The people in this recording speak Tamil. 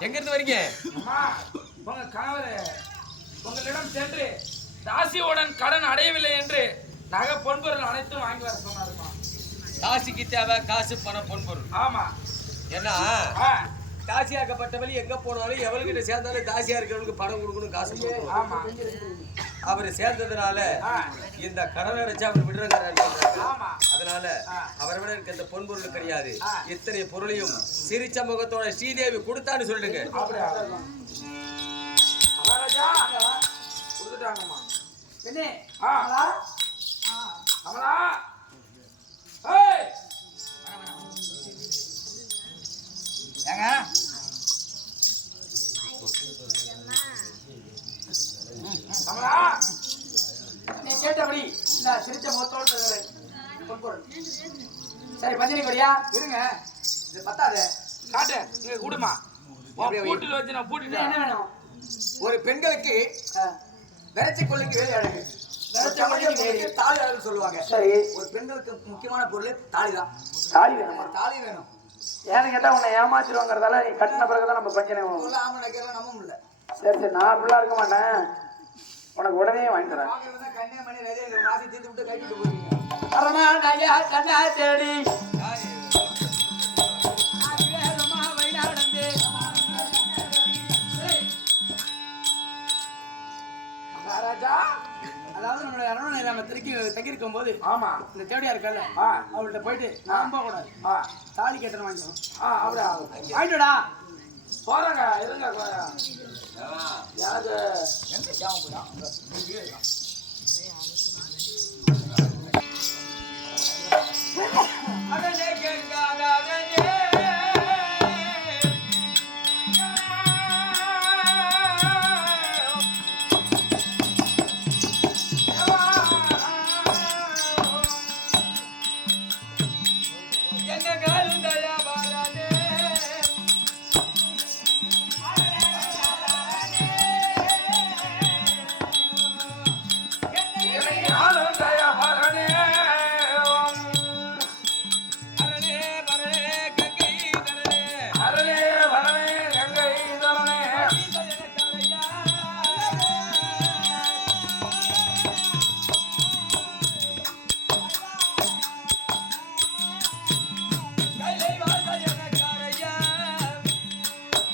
எங்க இருந்து வரீங்க உங்க கணவர் உங்களிடம் சென்று தாசியுடன் கடன் அடையவில்லை என்று நகை பொன்பொருள் அனைத்தும் வாங்கி வர சொன்னாருமா? காசுக்கு தேவை காசு பணம் பொன்பொருள். ஆமா. ஏன்னா ஆ, தாசியாக்கப்பட்டவள் எங்க போனாலும் எவளுக்கிட்ட சேர்ந்தாலும் தாசியா இருக்கிறவளுக்கு பணம் கொடுக்கணும் காசு கொடுக்கணும். ஆமா அவர் சேர்ந்ததுனால இந்த கடன் அடைச்சு அவர் விடுறாங்க ஆமா. அதனால. அவரை விட எனக்கு இந்த பொன்பொருள் கிடையாது. இத்தனை பொருளையும் சிரிச்ச முகத்தோட ஸ்ரீதேவி கொடுத்தான்னு மகாராஜா கொடுத்துட்டாங்கம்மா. இந்த சிரிச்ச முகத்தோடு தருகிறேன் பொன்பொருள் சரி பஞ்சனி கொடியா? இருங்க. இது பத்தாது. காட்டு நீங்க கூடுமா? பூட்டில் வச்சு நான் இன்னும் பூட்டிட்டேன் என்ன வேணும்? ஒரு பெண்களுக்கு விரைச்சி கொள்ளைக்கு வேலை அழகு. தாலி அழகு சொல்லுவாங்க. சரி. ஒரு பெண்களுக்கு முக்கியமான பொருள் தாலி தான். தாலி வேணுமா? தாலி வேணும். ஏன்னு கேட்டா உன்னை ஏமாத்திடுவாங்கிறதால நீ கட்டின பிறகுதான் நம்ம பஞ்சனை நகையெல்லாம் நம்ப முடியல சரி சரி நான் அப்படிலாம் இருக்க மாட்டேன். உனக்கு உடனே வாங்கி தரேன். தேடி. அதாவது நம்மளுடைய அரண்மனை நம்ம திருக்கி தங்கியிருக்கும் போது ஆமா. இந்த தேவடியா இருக்கல்ல ஆ. அவள்கிட்ட போயிட்டு நான் போக கூடாது தாலி கட்டணும் வாங்கிக்கணும் ஆ அப்படியா? வாங்கிட்டுடா போறேங்க இருங்க 两个，两个香不两个，没月亮。